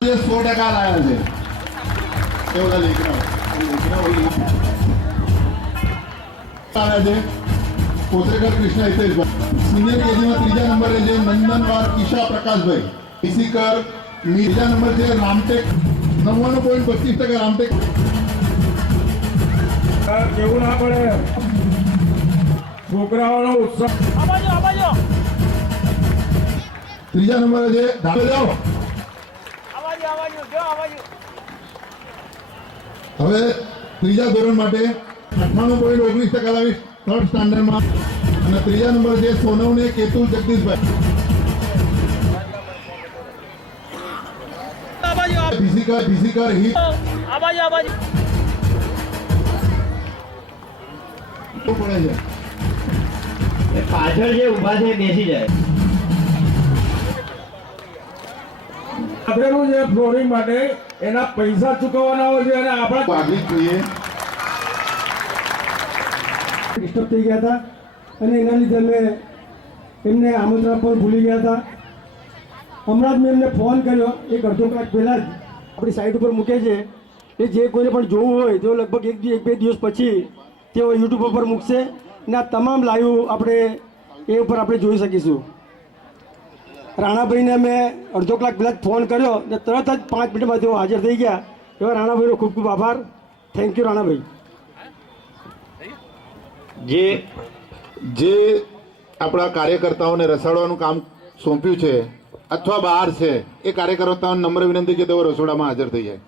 100% લાયા છે એ બધા લેખના આવ્યા છે કોતરેકર કૃષ્ણ હિતેશભાઈ સિનિયર કેજીમાં ત્રીજા નંબરે છે નંદનવાર કિશા પ્રકાશભાઈ પીસીકર ત્રીજા નંબર છે રામટેક 99.25% રામટેક કેવું ના પડે છોકરાઓનો ઉત્સાહ ત્રીજા નંબરે છે ધાબે જાઓ હવે ત્રીજા ધોરણ માટે 98.19% લાવી થર્ડ સ્ટાન્ડર્ડમાં અને ત્રીજા નંબર છે સોનવને કેતુલ જગદીશભાઈ ભીસીકર હિત પડે છે પાછળ જે ઊભા છે બેસી જાય આપેલું છે ફ્લોરિંગ માટે એના પૈસા ચૂકવવાના હોય છે અને આપણે આગળ જોઈએ ડિસ્ટર્બ થઈ ગયા હતા અને એના લીધે અમે એમને આમંત્રણ પણ ભૂલી ગયા હતા. હમણાં જ મેં એમને ફોન કર્યો એક અડધો કલાક પહેલાં જ આપણી સાઇટ ઉપર મૂકે છે એ જે કોઈને પણ જોવું હોય તો લગભગ એક બે દિવસ પછી તેઓ યુટ્યુબ ઉપર મૂકશે અને આ તમામ લાઈવ આપણે એ ઉપર આપણે જોઈ શકીશું. રાણાભાઈને મેં અડધો કલાક પહેલાં જ ફોન કર્યો અને તરત જ 5 મિનિટમાં તેઓ હાજર થઈ ગયા. એવા રાણાભાઈનો ખૂબ ખૂબ આભાર. Thank you Ranabhai. જે આપણા કાર્યકર્તાઓને રસાડવાનું કામ સોંપ્યું છે અથવા બહાર છે એ કાર્યકર્તાઓને નમ્ર વિનંતી કે તેઓ રસોડામાં હાજર થઈ જાય.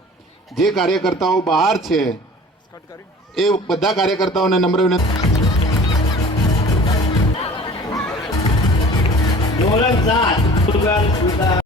જે કાર્યકર્તાઓ બહાર છે એ બધા કાર્યકર્તાઓને નમ્ર વિનંતી ધોરણ 7 સુગર સુધા